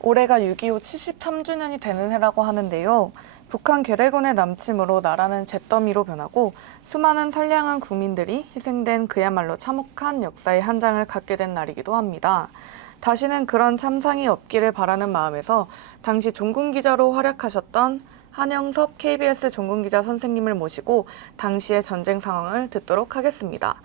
올해가 6.25 73주년이 되는 해라고 하는데요. 북한 괴뢰군의 남침으로 나라는 잿더미로 변하고 수많은 선량한 국민들이 희생된 그야말로 참혹한 역사의 한 장을 갖게 된 날이기도 합니다. 다시는 그런 참상이 없기를 바라는 마음에서 당시 종군기자로 활약하셨던 한영섭 KBS 종군기자 선생님을 모시고 당시의 전쟁 상황을 듣도록 하겠습니다.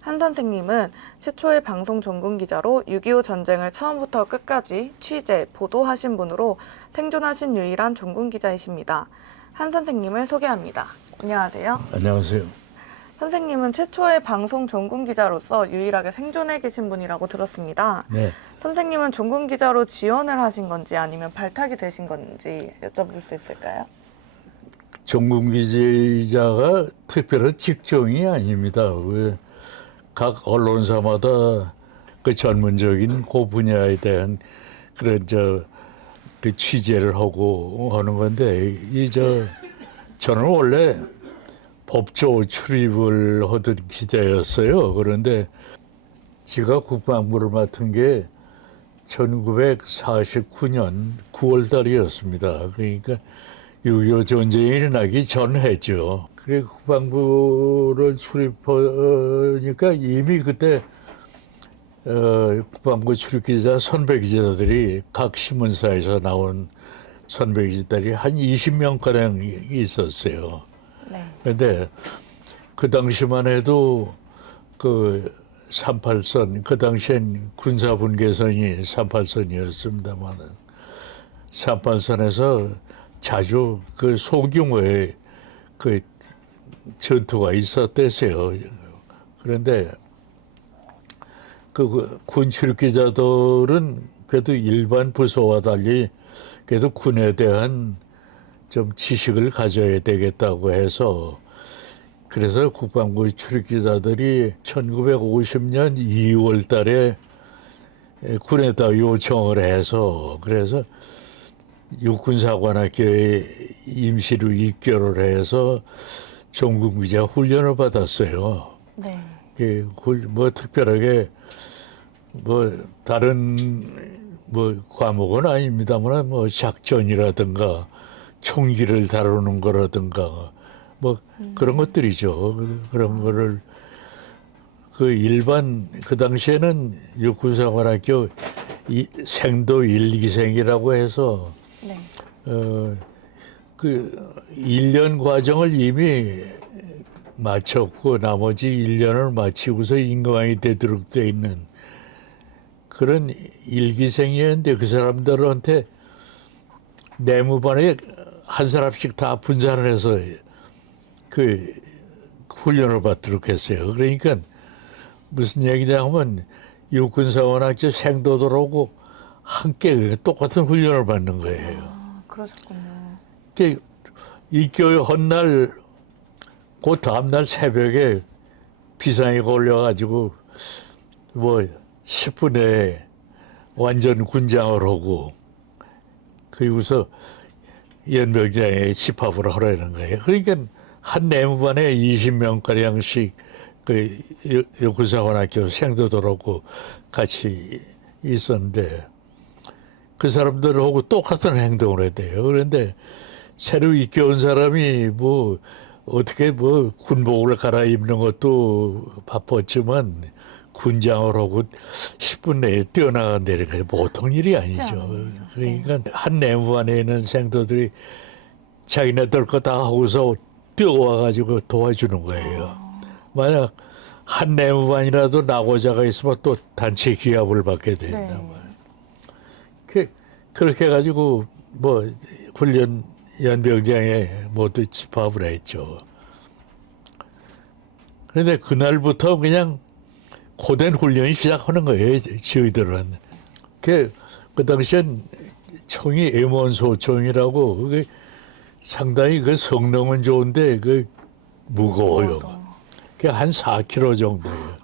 한 선생님은 최초의 방송 종군기자로 6.25 전쟁을 처음부터 끝까지 취재, 보도하신 분으로 생존하신 유일한 종군기자이십니다. 한 선생님을 소개합니다. 안녕하세요. 안녕하세요. 선생님은 최초의 방송 종군기자로서 유일하게 생존해 계신 분이라고 들었습니다. 네. 선생님은 종군기자로 지원을 하신 건지 아니면 발탁이 되신 건지 여쭤볼 수 있을까요? 종군기자가 특별한 직종이 아닙니다. 각 언론사마다 그 전문적인 그 분야에 대한 그런 그 취재를 하고 하는 건데 저는 원래 법조 출입을 하던 기자였어요. 그런데 제가 국방부를 맡은 게 1949년 9월 달이었습니다. 그러니까 6.25 전쟁이 일어나기 전 해죠. 그래 국방부를 출입하니까 이미 그때 국방부 출입기자 선배 기자들이 각 신문사에서 나온 선배 기자들이 한 20명가량 있었어요. 네. 그런데 그 당시만 해도 그 38선, 그 당시엔 군사분계선이 38선이었습니다만 38선에서 자주 그 소규모의 그 전투가 있었댔어요. 그런데 그 군 출입기자들은 그래도 일반 부서와 달리 그래도 군에 대한 좀 지식을 가져야 되겠다고 해서 그래서 국방부 출입기자들이 1950년 2월 달에 군에다 요청을 해서 그래서 육군사관학교에 임시로 입교를 해서 종군기자 훈련을 받았어요. 네. 뭐 특별하게 뭐 다른 뭐 과목은 아닙니다만 뭐 작전이라든가 총기를 다루는 거라든가 뭐 그런 것들이죠. 그런 거를 그 일반 그 당시에는 육군사관학교 생도 1기생이라고 해서 네. 그 1년 과정을 이미 마쳤고 나머지 1년을 마치고서 임관이 되도록 돼 있는 그런 1기생이었는데 그 사람들한테 내무반에 한 사람씩 다 분산을 해서 그 훈련을 받도록 했어요. 그러니까 무슨 얘기냐면 육군사관학교 생도들하고 함께 똑같은 훈련을 받는 거예요. 아, 그러셨군요. 입교 헌날 그 다음날 새벽에 비상이 걸려가지고 뭐 10분에 완전 군장을 하고 그리고서 연병장에 집합을 하라는 거예요. 그러니까 한 내무반에 20명가량씩 그 육군사관학교 생도들하고 같이 있었는데 그 사람들하고 똑같은 행동을 해야 돼요. 그런데 새로 입교온 사람이 뭐 어떻게 뭐 군복을 갈아입는 것도 바빴지만 군장을 하고 10분 내에 뛰어나간다는 게 보통 일이 아니죠. 그러니까 한 내무반에 있는 생도들이 자기네들 거 다 하고서 뛰어와가지고 도와주는 거예요. 만약 한 내무반이라도 낙오자가 있으면 또 단체 기합을 받게 된단 말이에요. 그렇게 해가지고 뭐 훈련 연병장에 모두 집합을 했죠. 그런데 그날부터 그냥 고된 훈련이 시작하는 거예요. 저희들은. 그 당시엔 총이 M1 소총이라고 그게 상당히 그 성능은 좋은데 그 무거워요. 그게 한 4kg 정도예요.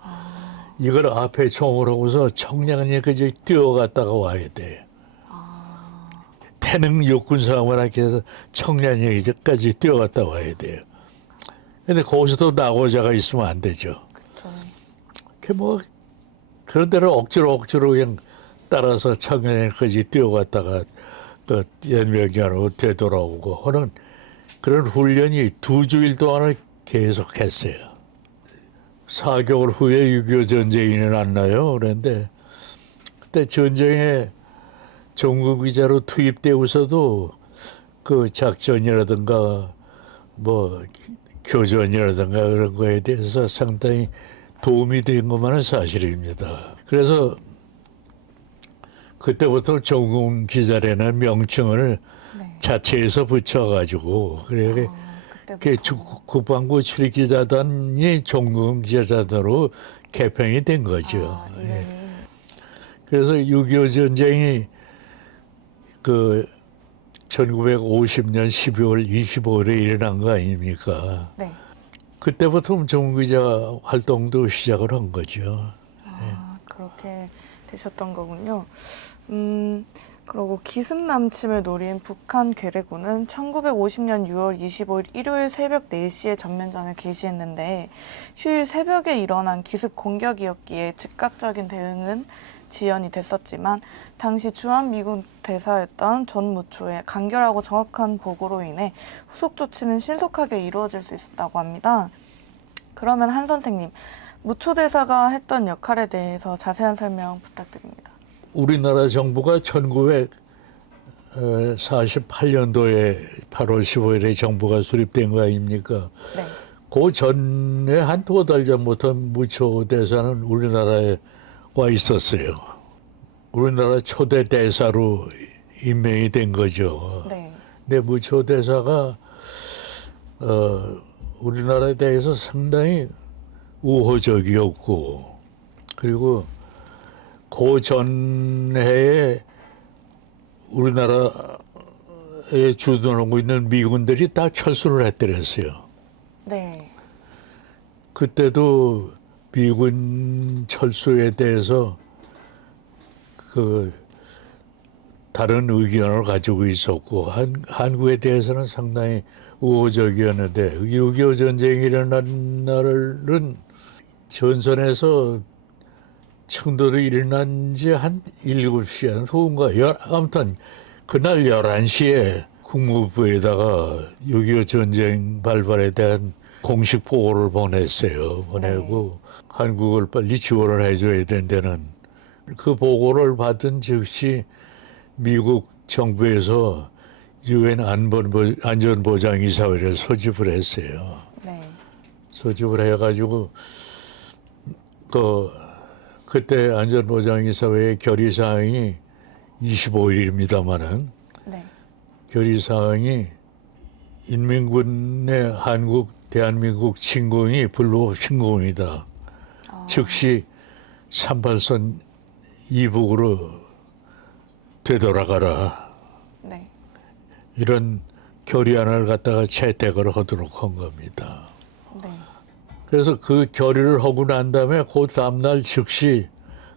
이걸 앞에 총을 하고서 청량리에 그저 뛰어갔다가 와야 돼. 태릉 육군사관학교에서 청량리까지 뛰어갔다 와야 돼요. 근데 거기서도 낙오자가 있으면 안 되죠. 그 뭐 그런 대로 억지로 그냥 따라서 청양까지 뛰어갔다가 그 연명장으로 되돌아오고 하는 그런 훈련이 2주일 동안을 계속했어요. 4개월 후에 6.25 전쟁이 일어났나요? 그런데 그때 전쟁에 전국기자로 투입되고서도 그 작전이라든가 뭐 교전이라든가 그런 거에 대해서 상당히 도움이 된 것만은 사실입니다. 그래서 그때부터 전국 기자라는 명칭을 네. 자체에서 붙여가지고 그래 그때부터. 국방부 출입기자단이 전국 기자단으로 개편이 된 거죠. 예. 이름이. 그래서 6.25 전쟁이 그 1950년 12월 25일에 일어난 거 아닙니까? 네. 그때부터 전국기자 활동도 시작을 한 거죠. 그렇게 되셨던 거군요. 그리고 기습 남침을 노린 북한 괴뢰군은 1950년 6월 25일 일요일 새벽 4시에 전면전을 개시했는데 휴일 새벽에 일어난 기습 공격이었기에 즉각적인 대응은 지연이 됐었지만 당시 주한미군 대사였던 존 무초의 간결하고 정확한 보고로 인해 후속 조치는 신속하게 이루어질 수 있었다고 합니다. 그러면 한 선생님, 무초 대사가 했던 역할에 대해서 자세한 설명 부탁드립니다. 우리나라 정부가 1948년도에 8월 15일에 정부가 수립된 거 아닙니까? 네. 그 전에 한 2달 전부터 무초 대사는 우리나라에 와 있었어요. 우리나라 초대 대사로 임명이 된 거죠. 네. 근데 무초 대사가 우리나라에 대해서 상당히 우호적이었고 그리고 그 전해에 우리나라에 주둔하고 있는 미군들이 다 철수를 했더랬어요. 네. 그때도 미군 철수에 대해서 그 다른 의견을 가지고 있었고 한국에 대해서는 상당히 우호적이었는데 6.25 전쟁이 일어난 날은 전선에서 충돌이 일어난 지 한 7시간 후인가 아무튼 그날 11시에 국무부에다가 6.25 전쟁 발발에 대한 공식 보고를 보냈어요. 보내고 한국을 빨리 지원을 해줘야 된다는 그 보고를 받은 즉시 미국 정부에서 유엔 안전보장이사회를 소집을 했어요. 네. 소집을 해가지고 그때 안전보장이사회의 결의사항이 25일입니다마는 네. 결의사항이 인민군의 대한민국 침공이 불법 침공이다. 즉시 38선 이북으로 되돌아가라. 네. 이런 결의안을 갖다가 채택을 하도록 한 겁니다. 네. 그래서 그 결의를 하고 난 다음에 그 다음날 즉시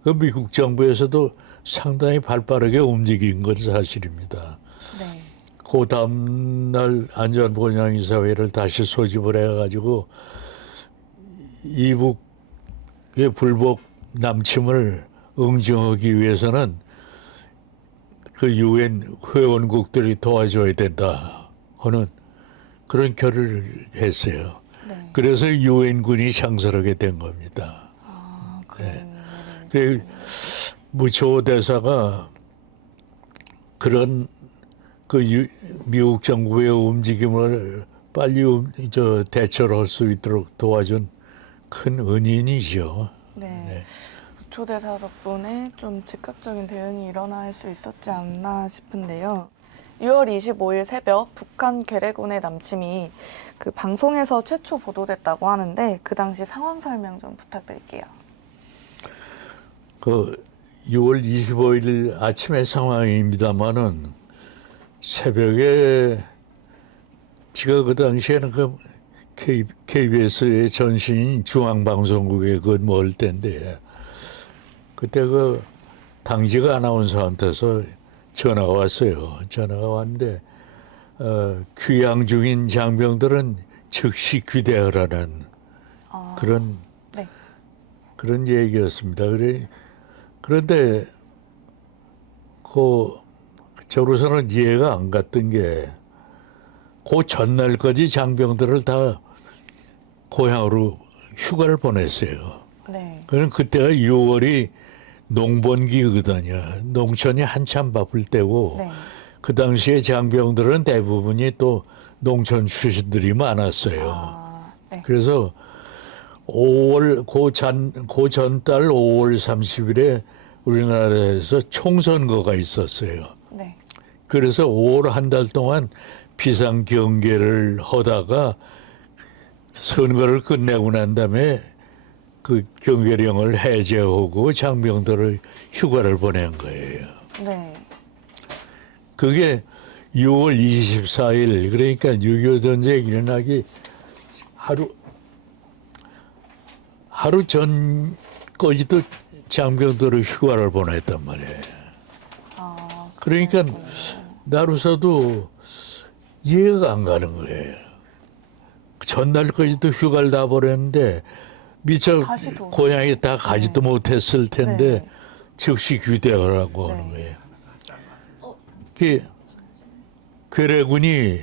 그 미국 정부에서도 상당히 발빠르게 움직인 건 사실입니다. 네. 그 다음날 안전보장이사회를 다시 소집을 해가지고 이북의 불법 남침을 응징하기 위해서는 그 유엔 회원국들이 도와줘야 된다 하는 그런 결의를 했어요. 네. 그래서 유엔군이 창설하게 된 겁니다. 그 무초 대사가 그런 미국 정부의 움직임을 빨리 대처를 할 수 있도록 도와준 큰 은인이죠. 네. 무초 대사 덕분에 좀 즉각적인 대응이 일어날 수 있었지 않나 싶은데요. 6월 25일 새벽 북한 괴뢰군의 남침이 그 방송에서 최초 보도됐다고 하는데 그 당시 상황 설명 좀 부탁드릴게요. 그 6월 25일 아침의 상황입니다만은 새벽에 제가 그 당시에는 KBS의 전신인 중앙방송국에 근무할 때인데 그때 그 당직 아나운서한테서 전화가 왔어요. 전화가 왔는데 귀양 중인 장병들은 즉시 귀대하라는 네. 그런 얘기였습니다. 그런데 저로서는 이해가 안 갔던 게 그 전날까지 장병들을 다 고향으로 휴가를 보냈어요. 네. 그는 그때가 6월이 농번기거든요. 농촌이 한참 바쁠 때고 네. 그 당시에 장병들은 대부분이 또 농촌 출신들이 많았어요. 아, 네. 그래서 5월 그 전달 5월 30일에 우리나라에서 총선거가 있었어요. 네. 그래서 5월 한 달 동안 비상 경계를 하다가 선거를 끝내고 난 다음에 그 경계령을 해제하고 장병들을 휴가를 보낸 거예요. 네. 그게 6월 24일 그러니까 6.25 전쟁 일어나기 하루 전까지도 장병들을 휴가를 보냈단 말이에요. 아, 그러니까 나로서도 이해가 안 가는 거예요. 전날까지도 휴가를 다 보냈는데 미처 다시 또- 고향에 다 가지도 못했을 텐데 네. 즉시 귀대를 하고 네. 하는 거예요. 그 괴뢰군이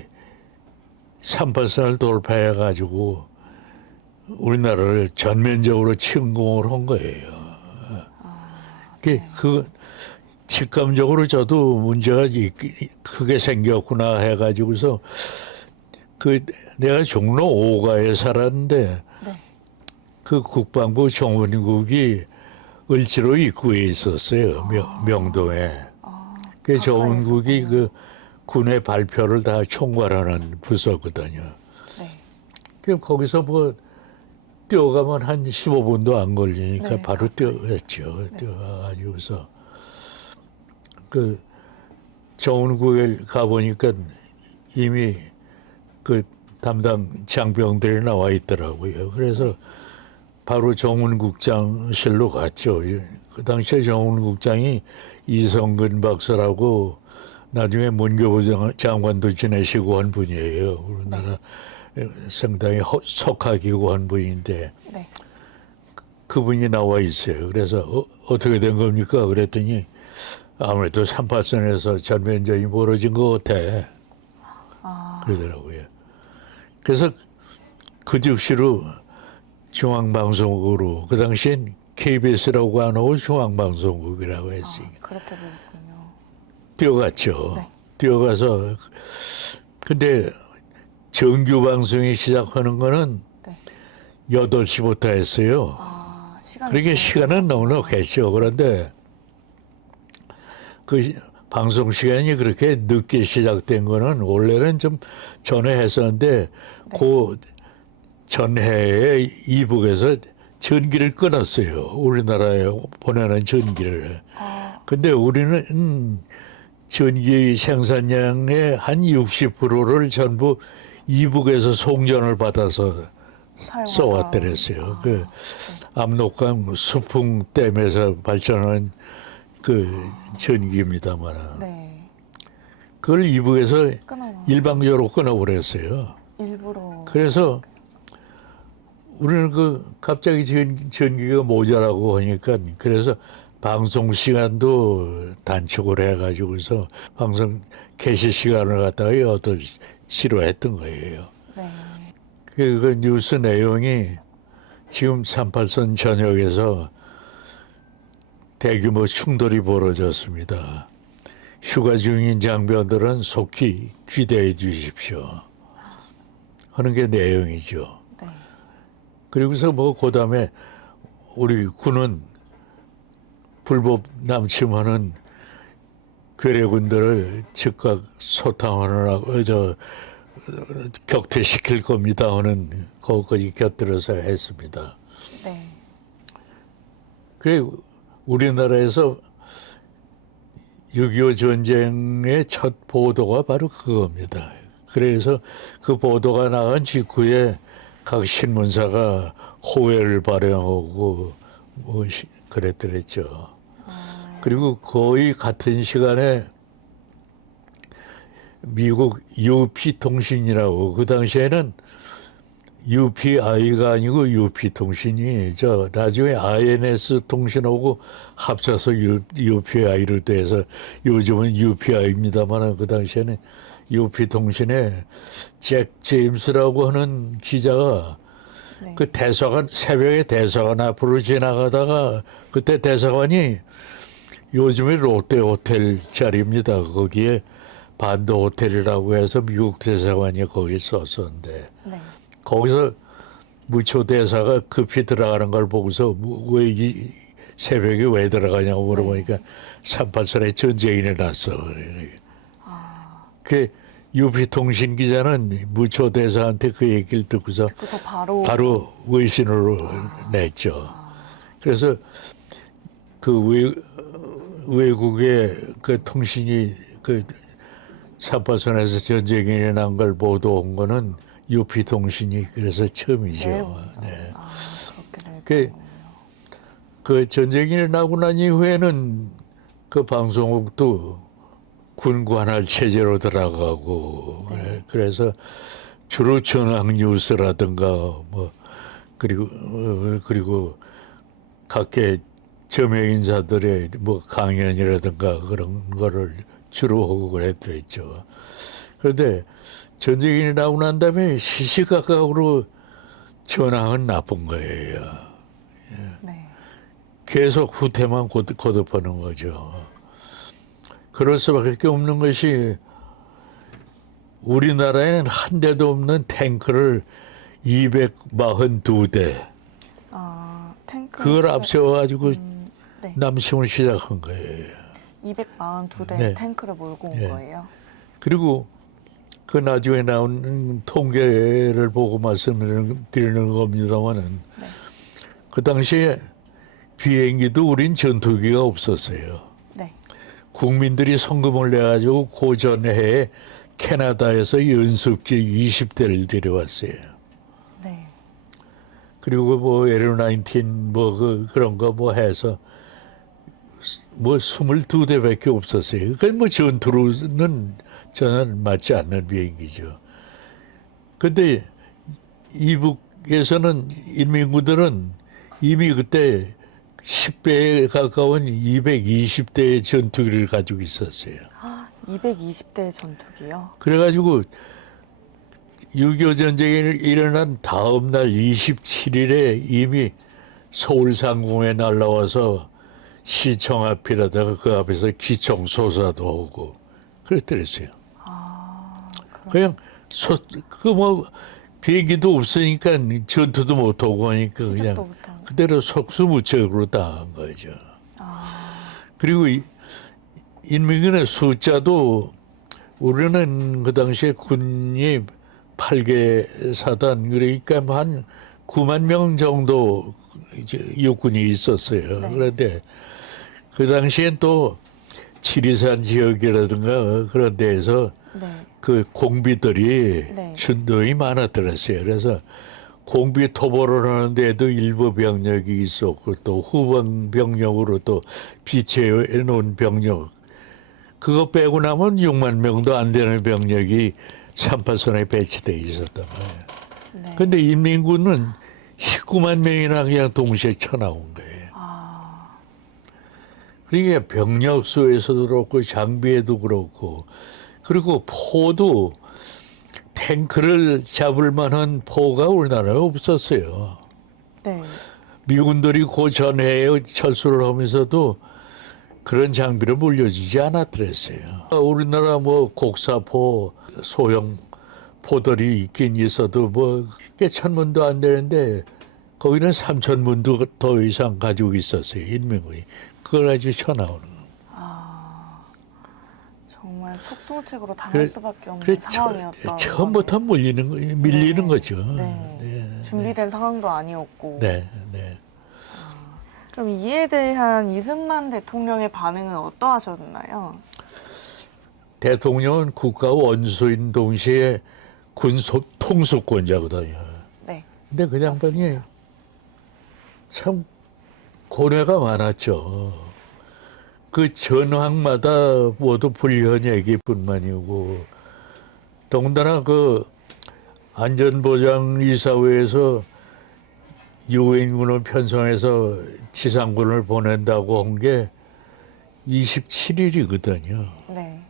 38선을 돌파해 가지고 우리나라를 전면적으로 침공을 한 거예요. 그 직감적으로 저도 문제가 크게 생겼구나 해가지고서 내가 종로 5가에 살았는데 네. 그 국방부 정원국이 을지로 입구에 있었어요. 명동에. 그 정원국이 그 군의 발표를 다 총괄하는 부서거든요. 네. 그 거기서 뭐 뛰어가면 한 15분도 안 걸리니까 네. 바로 뛰어갔죠. 뛰어가가지고서 그 정원국에 가보니까 이미 그 담당 장병들이 나와 있더라고요. 그래서 바로 정훈국장실로 갔죠. 그 당시에 정훈국장이 이성근 박사라고 나중에 문교부 장관도 지내시고 한 분이에요. 우리나라 상당히 속하기고 한 분인데 네. 그분이 나와 있어요. 그래서 어떻게 된 겁니까? 그랬더니 아무래도 38선에서 전면전이 벌어진 것 같아. 아, 그러더라고요. 그래서 그 즉시로 중앙방송국으로 그 당시엔 KBS라고 안 하고 중앙방송국이라고 했으니까 그렇게 보였군요. 뛰어갔죠. 네. 뛰어가서 근데 정규 방송이 시작하는 거는 네. 8시부터 했어요. 아, 시간이 그러니까 시간은 넉넉했죠. 그런데 그 방송 시간이 그렇게 늦게 시작된 거는 원래는 좀 전에 했었는데 그 전해에 이북에서 전기를 끊었어요. 우리나라에 보내는 전기를. 아, 근데 우리는 전기 생산량의 한 60%를 전부 이북에서 송전을 받아서 써왔더랬어요. 그 압록강 수풍댐에서 발전한 그 전기입니다만 네. 그걸 이북에서 끊어. 일방적으로 끊어버렸어요. 일부러. 그래서 우리는 갑자기 전기가 모자라고 하니까 그래서 방송 시간도 단축을 해가지고서 방송 개시 시간을 갖다가 8시로 했던 거예요. 네. 그 뉴스 내용이 지금 38선 전역에서 대규모 충돌이 벌어졌습니다. 휴가 중인 장병들은 속히 귀대해 주십시오. 하는 게 내용이죠. 네. 그리고서 뭐 그다음에 우리 군은 불법 남침하는 괴뢰군들을 즉각 소탕하느라고 격퇴시킬 겁니다 하는 거기까지 곁들여서 했습니다. 네. 그리고 우리나라에서 6.25 전쟁의 첫 보도가 바로 그겁니다. 그래서 그 보도가 나간 직후에 각 신문사가 호외를 발행하고 뭐 그랬더랬죠. 그리고 거의 같은 시간에 미국 UP 통신이라고 그 당시에는 UPI가 아니고 UP통신이 저 나중에 INS 통신하고 합쳐서 UPI로 돼서 요즘은 UPI입니다만 그 당시에는 UP통신에 잭 제임스라고 하는 기자가 네. 그 대사관 새벽에 대사관 앞으로 지나가다가 그때 대사관이 요즘에 롯데 호텔 자리입니다. 거기에 반도 호텔이라고 해서 미국 대사관이 거기 있었었는데 네. 거기서 무초 대사가 급히 들어가는 걸 보고서 왜 이 새벽에 왜 들어가냐고 물어보니까 38선에 전쟁이 일어났어. 그 UP통신 기자는 무초 대사한테 그 얘기를 듣고서 그래서 바로 외신으로 냈죠. 그래서 그 외국의 그 통신이 그 38선에서 전쟁이 일어난 걸 보도한 거는 UP통신이 그래서 처음이죠. 제일 네. 그렇게 될 그 전쟁이 일어나고 난 이후에는 그 방송국도 군 관할 체제로 들어가고 그래서 주로 전황 뉴스라든가 뭐 그리고 각계 저명 인사들의 뭐 강연이라든가 그런 거를 주로 하고 그랬더랬죠. 그런데 전쟁이 일어나고 난 다음에 시시각각으로 전황은 나쁜 거예요. 네. 계속 후퇴만 거듭하는 거죠. 그럴 수밖에 없는 것이 우리나라에는 한 대도 없는 탱크를 242대 탱크 그걸 앞세워가지고 네. 남심을 시작한 거예요. 242대 네. 탱크를 몰고 온 네. 거예요. 그리고 그 나중에 나온 통계를 보고 말씀드리는 겁니다만은 네. 그 당시에 비행기도 우린 전투기가 없었어요. 네. 국민들이 성금을 내가지고 고전해에 캐나다에서 연습기 20대를 데려왔어요. 네. 그리고 뭐 에로19 뭐 그런 거 뭐 해서 뭐 22대밖에 없었어요. 그건 뭐 전투로는 저는 맞지 않는 비행기죠. 근데 이북에서는 인민군들은 이미 그때 10배에 가까운 220대의 전투기를 가지고 있었어요. 220대 전투기요. 그래가지고 6.25 전쟁이 일어난 다음 날 27일에 이미 서울 상공에 날라와서 시청 앞이라다가 그 앞에서 기총 소사도 하고 그랬더랬어요. 그냥 그 뭐 비행기도 없으니까 전투도 못 하고 하니까 그냥 시작도부터. 그대로 속수무책으로 당한 거죠. 그리고 인민군의 숫자도 우리는 그 당시에 군이 8개 사단 그러니까 한 9만 명 정도 이제 육군이 있었어요. 네. 그런데 그 당시엔 또 지리산 지역이라든가 그런 데에서 네. 그 공비들이 네. 준동이 많았더랬어요. 그래서 공비 토벌을 하는데도 일부 병력이 있었고 또 후방 병력으로 또 비치해 놓은 병력 그거 빼고 나면 6만 명도 안 되는 병력이 38선에 배치돼 있었단 말이에요. 네. 근데 인민군은 19만 명이나 그냥 동시에 쳐나온 거예요. 그러니까 병력 수에서도 그렇고 장비에도 그렇고 그리고 포도 탱크를 잡을 만한 포가 우리나라에 없었어요. 네. 미군들이 그 전해에 철수를 하면서도 그런 장비를 물려주지 않았더랬어요. 우리나라 뭐 곡사포, 소형 포들이 있긴 있어도 뭐 천문도 안 되는데 거기는 3천문도 더 이상 가지고 있었어요. 인민군이. 그걸 가지고 쳐나오는 거예요. 정말 속수무책으로 당할 그래- 수밖에 없는 그래 상황이었다. 처음부터 밀리는 네. 거죠. 네. 준비된 상황도 아니었고. 네, 네. 그럼 이에 대한 이승만 대통령의 반응은 어떠하셨나요? 대통령은 국가 원수인 동시에 군 통수권자거든요. 네. 근데 그 양반이 참 고뇌가 많았죠. 그 전황마다 모두 불리한 얘기뿐만이고 더군다나 그 안전보장이사회에서 유엔군을 편성해서 지상군을 보낸다고 한 게 27일이거든요. 네.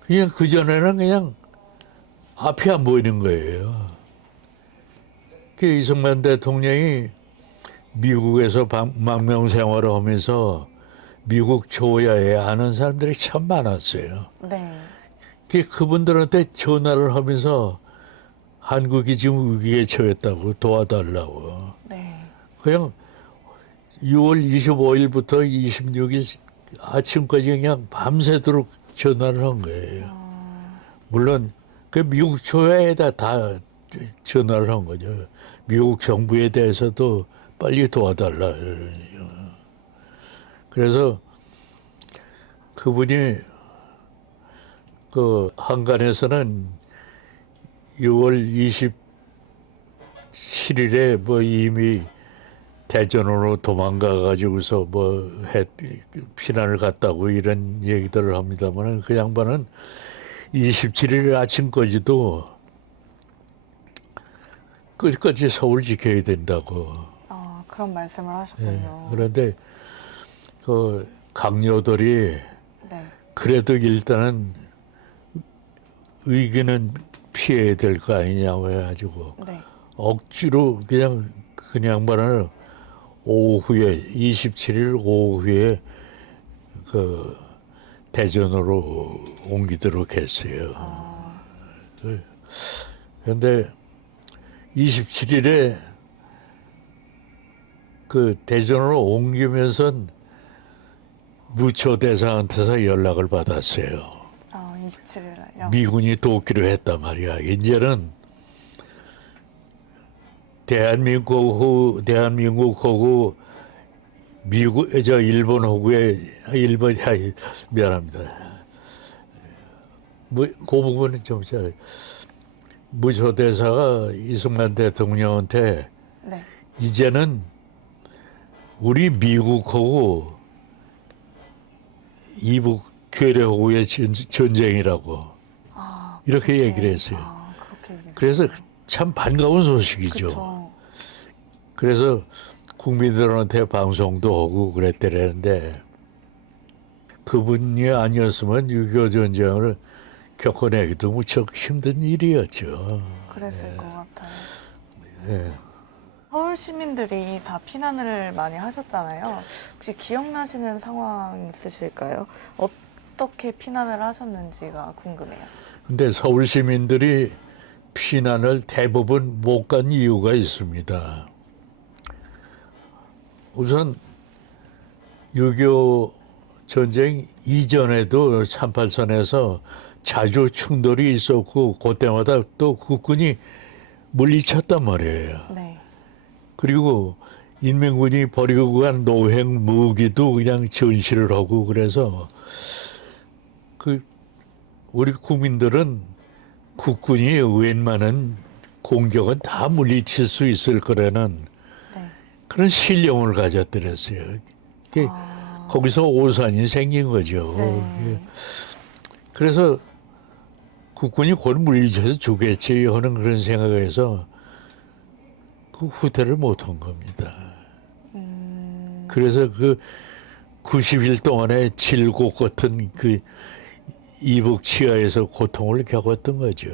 그냥 그전에는 그냥 앞이 안 보이는 거예요. 그 이승만 대통령이 미국에서 망명 생활을 하면서 미국 조야에 아는 사람들이 참 많았어요. 네. 그분들한테 전화를 하면서 한국이 지금 위기에 처했다고 도와달라고. 네. 그냥 6월 25일부터 26일 아침까지 그냥 밤새도록 전화를 한 거예요. 물론 그 미국 조야에다 다 전화를 한 거죠. 미국 정부에 대해서도 빨리 도와달라. 그래서 그분이 그 한간에서는 6월 27일에 뭐 이미 대전으로 도망가 가지고서 뭐 피난을 갔다고 이런 얘기들을 합니다만 그 양반은 27일 아침까지도 끝까지 서울 지켜야 된다고. 그런 말씀을 하셨군요. 그런데 그 강요들이 네. 그래도 일단은 위기는 피해야 될 거 아니냐고 해가지고 네. 억지로 그냥 양반을 오후에 27일 오후에 그 대전으로 옮기도록 했어요. 그런데 27일에 그 대전으로 옮기면서 무초 대사한테서 연락을 받았어요. 27일날요. 미군이 돕기로 했단 말이야. 이제는 대한민국하고 미안합니다. 그 부분은 좀 잘. 무초 대사가 이승만 대통령한테 네. 이제는 우리 미국하고 이북 괴뢰하고의 전쟁이라고 이렇게 그렇게, 얘기를 했어요. 그렇게 얘기를 그래서 참 반가운 소식이죠. 그쵸. 그래서 국민들한테 방송도 하고 그랬더랬는데 그분이 아니었으면 6.25 전쟁을 겪어내기도 무척 힘든 일이었죠. 그랬을 것 같아요. 예. 서울 시민들이 다 피난을 많이 하셨잖아요. 혹시 기억나시는 상황 있으실까요? 어떻게 피난을 하셨는지가 궁금해요. 근데 서울 시민들이 피난을 대부분 못 간 이유가 있습니다. 우선 6.25 전쟁 이전에도 38선에서 자주 충돌이 있었고 그때마다 또 국군이 물리쳤단 말이에요. 네. 그리고 인민군이 버리고 간 노획 무기도 그냥 전시를 하고 그래서 우리 국민들은 국군이 웬만한 공격은 다 물리칠 수 있을 거라는 네. 그런 신념을 가졌더랬어요. 거기서 오산이 생긴 거죠. 네. 그래서 국군이 곧 물리쳐서 주겠지 하는 그런 생각에서 그 후퇴를 못한 겁니다. 그래서 그 90일 동안의 질곡 같은 그 이북 치하에서 고통을 겪었던 거죠.